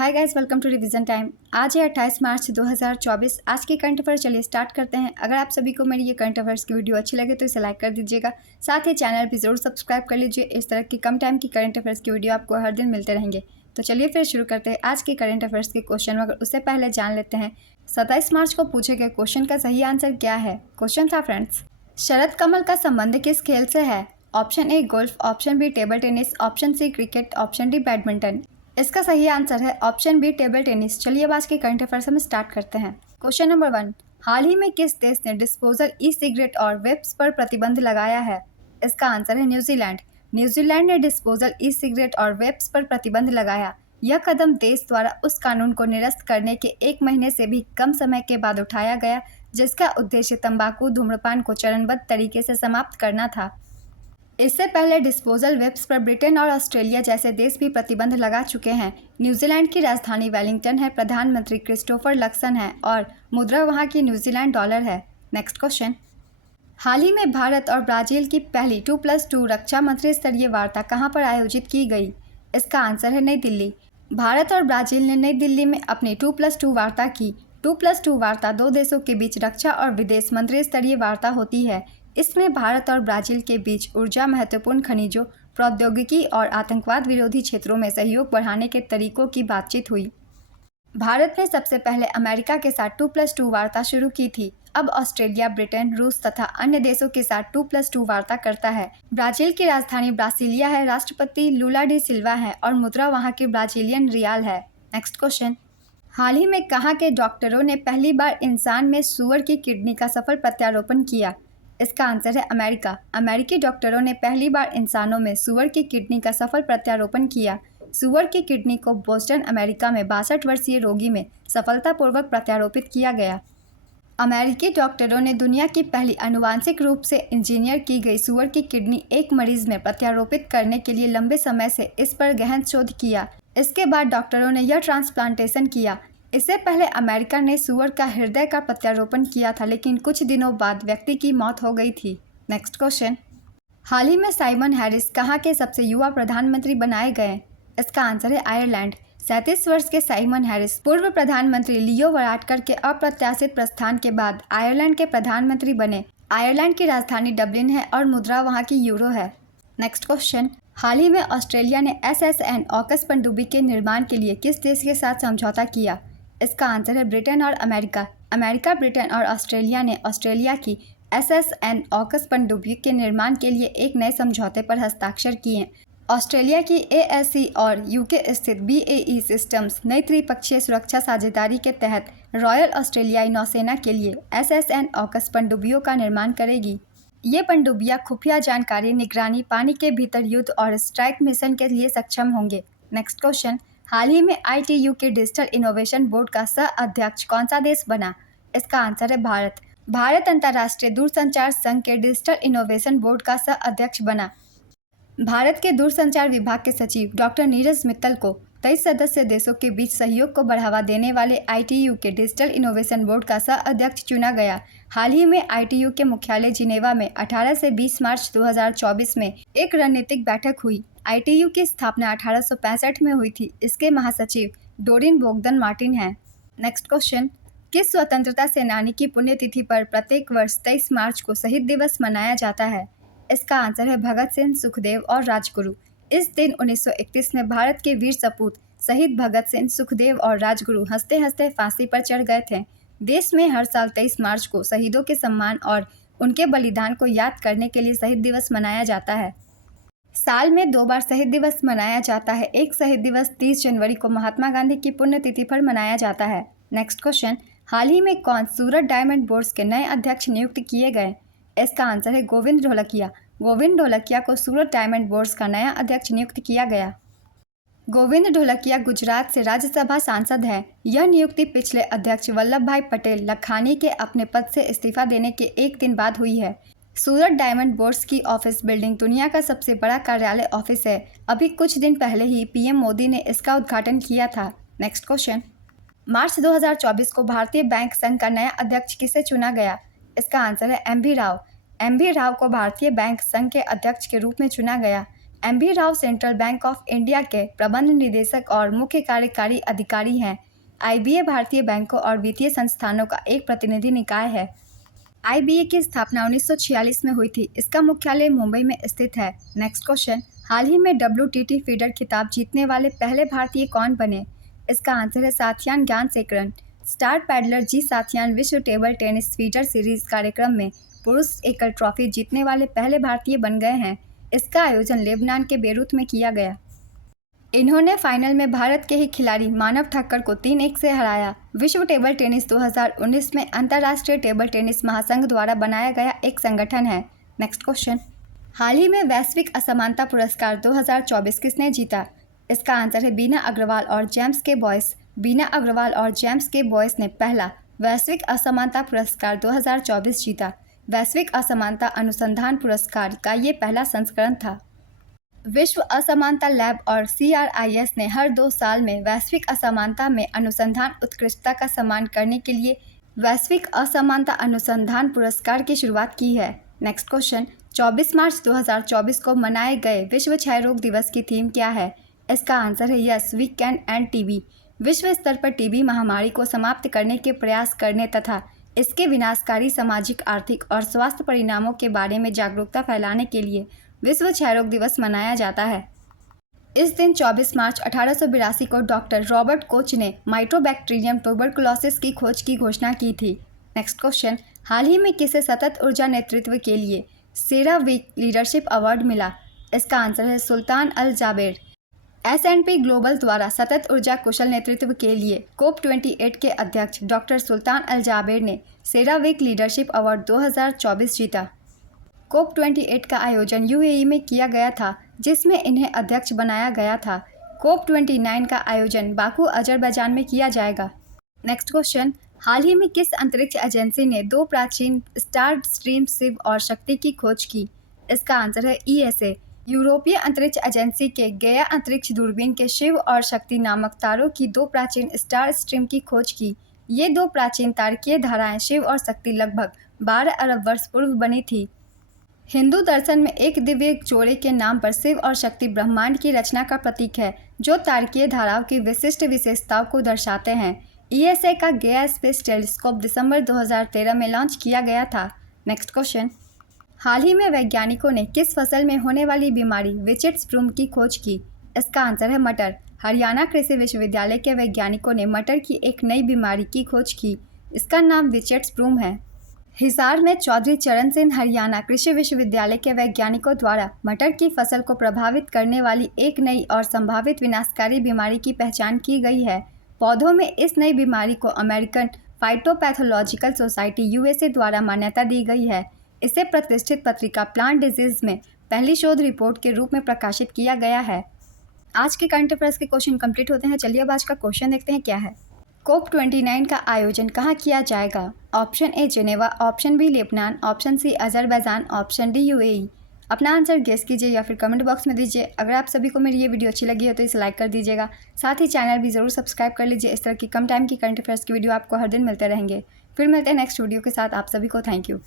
Hi guys, welcome to revision time. आज है 28 मार्च 2024। आज की करंट अफेयर चलिए स्टार्ट करते हैं। अगर आप सभी को मेरी ये करंट अफेयर्स की वीडियो अच्छी लगे तो इसे लाइक कर दीजिएगा। साथ ही चैनल भी जरूर सब्सक्राइब कर लीजिए। इस तरह की कम टाइम की करंट अफेयर्स की वीडियो आपको हर दिन मिलते रहेंगे। तो चलिए फिर शुरू करते हैं आज की करंट अफेयर्स के क्वेश्चन। मगर उससे पहले जान लेते हैं 27 मार्च को पूछे गए क्वेश्चन का सही आंसर क्या है। क्वेश्चन था फ्रेंड्स, शरद कमल का संबंध किस खेल से है। Option A golf, option B table tennis, option C cricket, option D badminton. इसका सही आंसर है ऑप्शन बी टेबल टेनिस। चलिए अब आज के करंट अफेयर्स हम स्टार्ट करते हैं। क्वेश्चन नंबर 1, हाल ही में किस देश ने डिस्पोजल ई सिगरेट और वेप्स पर प्रतिबंध लगाया है। इसका आंसर है न्यूजीलैंड। न्यूजीलैंड ने डिस्पोजल ई सिगरेट और वेप्स पर प्रतिबंध लगाया। यह कदम देश द्वारा उस कानून को निरस्त करने के 1 महीने से भी कम समय के बाद उठाया गया जिसका उद्देश्य तंबाकू धूम्रपान को चरणबद्ध तरीके से समाप्त करना था। इससे पहले डिस्पोजल वेप्स पर ब्रिटेन और ऑस्ट्रेलिया जैसे देश भी प्रतिबंध लगा चुके हैं। न्यूजीलैंड की राजधानी वेलिंगटन है, प्रधानमंत्री क्रिस्टोफर लक्सन है और मुद्रा वहां की न्यूजीलैंड डॉलर है। नेक्स्ट क्वेश्चन, हाल ही में भारत और ब्राज़ील की पहली 2+2 रक्षा मंत्री स्तरीय वार्ता कहां पर आयोजित की गई। इसका आंसर है नई दिल्ली। भारत और ब्राज़ील ने नई दिल्ली में अपनी 2+2 वार्ता की। 2+2 वार्ता दो देशों के बीच रक्षा और विदेश मंत्री स्तरीय वार्ता होती है। इसमें भारत और ब्राज़ील के बीच ऊर्जा, महत्वपूर्ण खनिजों, प्रौद्योगिकी और आतंकवाद विरोधी क्षेत्रों में सहयोग बढ़ाने के तरीकों की बातचीत हुई। भारत ने सबसे पहले अमेरिका के साथ 2+2 वार्ता शुरू की थी। अब ऑस्ट्रेलिया, ब्रिटेन, रूस तथा अन्य देशों के साथ 2+2 वार्ता करता है। ब्राज़ील की राजधानी ब्रासिलिया है, राष्ट्रपति लूला डी सिल्वा है और मुद्रा वहां की ब्राजीलियन रियाल है। नेक्स्ट क्वेश्चन, हाल ही में कहाँ के डॉक्टरों ने पहली बार इंसान में सूअर की किडनी का सफल प्रत्यारोपण किया। इसका आंसर है अमेरिका। अमेरिकी डॉक्टरों ने पहली बार इंसानों में सूअर की किडनी का सफल प्रत्यारोपण किया। सूअर की किडनी को बोस्टन, अमेरिका में 62 वर्षीय रोगी में सफलतापूर्वक प्रत्यारोपित किया गया। अमेरिकी डॉक्टरों ने दुनिया की पहली आनुवांशिक रूप से इंजीनियर की गई सूअर की किडनी एक मरीज में प्रत्यारोपित करने के लिए लंबे समय से इस पर गहन शोध किया। इसके बाद डॉक्टरों ने यह ट्रांसप्लांटेशन किया। इससे पहले अमेरिका ने सूअर का हृदय का प्रत्यारोपण किया था, लेकिन कुछ दिनों बाद व्यक्ति की मौत हो गई थी। नेक्स्ट क्वेश्चन, हाल ही में साइमन हैरिस कहाँ के सबसे युवा प्रधानमंत्री बनाए गए। इसका आंसर है आयरलैंड। 37 वर्ष के साइमन हैरिस पूर्व प्रधानमंत्री लियो वराडकर के अप्रत्याशित प्रस्थान के बाद आयरलैंड के प्रधानमंत्री बने। आयरलैंड की राजधानी डबलिन है और मुद्रा वहाँ की यूरो है। नेक्स्ट क्वेश्चन, हाल ही में ऑस्ट्रेलिया ने SSN ऑकस पनडुब्बी के निर्माण के लिए किस देश के साथ समझौता किया। इसका आंसर है ब्रिटेन और अमेरिका। अमेरिका, ब्रिटेन और ऑस्ट्रेलिया ने ऑस्ट्रेलिया की SSN ऑकस पनडुब्बी के निर्माण के लिए एक नए समझौते पर हस्ताक्षर किए। ऑस्ट्रेलिया की ASC और UK स्थित BAE सिस्टम्स नई त्रिपक्षीय सुरक्षा साझेदारी के तहत रॉयल ऑस्ट्रेलियाई नौसेना के लिए SSN ऑकस पनडुब्बियों का निर्माण करेगी। ये पनडुब्बियां खुफिया जानकारी, निगरानी, पानी के भीतर युद्ध और स्ट्राइक मिशन के लिए सक्षम होंगे। नेक्स्ट क्वेश्चन, हाल ही में ITU के डिजिटल इनोवेशन बोर्ड का सह अध्यक्ष कौन सा देश बना। इसका आंसर है भारत। भारत अंतर्राष्ट्रीय दूरसंचार संघ के डिजिटल इनोवेशन बोर्ड का सह अध्यक्ष बना। भारत के दूरसंचार विभाग के सचिव डॉक्टर नीरज मित्तल को 23 सदस्य देशों के बीच सहयोग को बढ़ावा देने वाले ITU के डिजिटल इनोवेशन बोर्ड का सह अध्यक्ष चुना गया। हाल ही में ITU के मुख्यालय जिनेवा में 18 से 20 मार्च 2024 में एक रणनीतिक बैठक हुई। ITU की स्थापना 1865 में हुई थी। इसके महासचिव डोरिन बोगदन मार्टिन हैं। नेक्स्ट क्वेश्चन, किस स्वतंत्रता सेनानी की पुण्यतिथि पर प्रत्येक वर्ष 23 मार्च को शहीद दिवस मनाया जाता है। इसका आंसर है भगत सिंह, सुखदेव और राजगुरु। इस दिन 1931 में भारत के वीर सपूत शहीद भगत सिंह, सुखदेव और राजगुरु हंसते हंसते फांसी पर चढ़ गए थे। देश में हर साल 23 मार्च को शहीदों के सम्मान और उनके बलिदान को याद करने के लिए शहीद दिवस मनाया जाता है। साल में 2 बार शहीद दिवस मनाया जाता है। एक शहीद दिवस 30 जनवरी को महात्मा गांधी की पुण्यतिथि पर मनाया जाता है। नेक्स्ट क्वेश्चन, हाल ही में कौन सूरत डायमंड बोर्ड्स के नए अध्यक्ष नियुक्त किए गए। इसका आंसर है गोविंद ढोलकिया। गोविंद ढोलकिया को सूरत डायमंड बोर्ड्स का नया अध्यक्ष नियुक्त किया गया। गोविंद ढोलकिया गुजरात से राज्यसभा सांसद हैं। यह नियुक्ति पिछले अध्यक्ष वल्लभ भाई पटेल लखानी के अपने पद से इस्तीफा देने के एक दिन बाद हुई है। सूरत डायमंड बोर्ड्स की ऑफिस बिल्डिंग दुनिया का सबसे बड़ा कार्यालय ऑफिस है। अभी कुछ दिन पहले ही PM मोदी ने इसका उद्घाटन किया था। नेक्स्ट क्वेश्चन, मार्च 2024 को भारतीय बैंक संघ का नया अध्यक्ष किसे चुना गया। इसका आंसर है MV राव। MV राव को भारतीय बैंक संघ के अध्यक्ष के रूप में चुना गया। MV Rao central bank of India के प्रबंध निदेशक और मुख्य कार्यकारी अधिकारी हैं। IBA भारतीय बैंकों और वित्तीय संस्थानों का एक प्रतिनिधि निकाय है। IBA की स्थापना 1946 में हुई थी। इसका मुख्यालय मुंबई में स्थित है। नेक्स्ट क्वेश्चन, हाल ही में WTT फीडर खिताब जीतने वाले पहले भारतीय कौन बने? इसका आंसर है साथियान ज्ञानशेखरन। स्टार पैडलर जी साथियान विश्व टेबल टेनिस फीडर सीरीज कार्यक्रम में पुरुष एकल ट्रॉफी जीतने वाले पहले भारतीय बन गए हैं। इसका आयोजन लेबनान के बेरूत में किया गया। इन्होंने फाइनल में भारत के ही खिलाड़ी मानव ठक्कर को 3-1 से हराया। विश्व टेबल टेनिस 2019 में अंतर्राष्ट्रीय टेबल टेनिस महासंघ द्वारा बनाया गया एक संगठन है। नेक्स्ट क्वेश्चन, हाल ही में वैश्विक असमानता पुरस्कार 2024 किसने जीता? इसका आंसर है बीना अग्रवाल और जेम्स के बॉयस। बीना अग्रवाल और जेम्स के बॉयस ने पहला वैश्विक असमानता पुरस्कार 2024 जीता। वैश्विक असमानता अनुसंधान पुरस्कार का ये पहला संस्करण था। विश्व असमानता लैब और CRIS ने हर 2 साल में वैश्विक असमानता में अनुसंधान उत्कृष्टता का सम्मान करने के लिए वैश्विक असमानता अनुसंधान पुरस्कार की शुरुआत की है। नेक्स्ट क्वेश्चन, 24 मार्च 2024 को मनाए गए विश्व क्षय रोग दिवस की थीम क्या है? इसका आंसर है yes, we can end TB. विश्व स्तर पर टीबी महामारी को समाप्त करने के प्रयास करने तथा इसके विनाशकारी सामाजिक, आर्थिक और स्वास्थ्य परिणामों के बारे में जागरूकता फैलाने के लिए विश्व क्षय रोग दिवस मनाया जाता है। इस दिन 24 मार्च 1882 को डॉक्टर रॉबर्ट कोच ने माइकोबैक्टीरियम ट्यूबरकुलोसिस की खोज की घोषणा की थी। नेक्स्ट क्वेश्चन, हाल ही में किसे सतत ऊर्जा नेतृत्व के लिए सेरावीक लीडरशिप अवार्ड मिला? इसका आंसर है सुल्तान अल जाबेर। S&P ग्लोबल द्वारा सतत ऊर्जा कुशल नेतृत्व के लिए COP28 के अध्यक्ष डॉक्टर सुल्तान अल जाबेर ने सेरावीक लीडरशिप अवार्ड 2024 जीता। COP28 का आयोजन UAE में किया गया था, जिसमें इन्हें अध्यक्ष बनाया गया था। COP29 का आयोजन बाकू अजरबैजान में किया जाएगा। नेक्स्ट क्वेश्चन, हाल ही में किस अंतरिक्ष एजेंसी ने 2 प्राचीन स्टार स्ट्रीम शिव और शक्ति की खोज की? इसका आंसर है ESA। यूरोपीय अंतरिक्ष एजेंसी के गया अंतरिक्ष दूरबीन के शिव और शक्ति नामक तारों की 2 प्राचीन स्टार स्ट्रीम की खोज की। ये 2 प्राचीन तारकीय धाराएं शिव और शक्ति लगभग 12 अरब वर्ष पूर्व बनी थी। हिंदू दर्शन में एक दिव्य जोड़े के नाम पर शिव और शक्ति ब्रह्मांड की रचना का प्रतीक है, जो तारकीय धाराओं की विशिष्ट विशेषताओं को दर्शाते हैं। ESA का गया स्पेस टेलीस्कोप दिसंबर 2013 में लॉन्च किया गया था। नेक्स्ट क्वेश्चन, हाल ही में वैज्ञानिकों ने किस फसल में होने वाली बीमारी विचिट्स ब्रूम की खोज की? इसका आंसर है मटर। हरियाणा कृषि विश्वविद्यालय के वैज्ञानिकों ने मटर की एक नई बीमारी की खोज की। इसका नाम विचिट्स ब्रूम है। हिसार में चौधरी चरण सिंह हरियाणा कृषि विश्वविद्यालय के वैज्ञानिकों द्वारा मटर की फसल को प्रभावित करने वाली एक नई और संभावित विनाशकारी बीमारी की पहचान की गई है। पौधों में इस नई बीमारी को अमेरिकन फाइटोपैथोलॉजिकल सोसाइटी USA द्वारा मान्यता दी गई है। इसे प्रतिष्ठित पत्रिका प्लांट डिजीज में पहली शोध रिपोर्ट के रूप में प्रकाशित किया गया है। आज के करंट अफेयर्स के क्वेश्चन कंप्लीट होते हैं। चलिए अब आज का क्वेश्चन देखते हैं क्या है। COP29 का आयोजन कहाँ किया जाएगा? Option A Geneva, option B Lebanon, option C Azerbaijan, option D UAE। अपना आंसर गेस कीजिए या फिर कमेंट बॉक्स में दीजिए। अगर आप सभी को मेरी ये वीडियो अच्छी लगी हो तो इसे लाइक कर दीजिएगा। साथ ही चैनल भी ज़रूर सब्सक्राइब कर लीजिए। इस तरह की कम टाइम की करंट अफेयर्स की वीडियो आपको हर दिन मिलते रहेंगे। फिर मिलते हैं नेक्स्ट वीडियो के साथ। आप सभी को थैंक यू।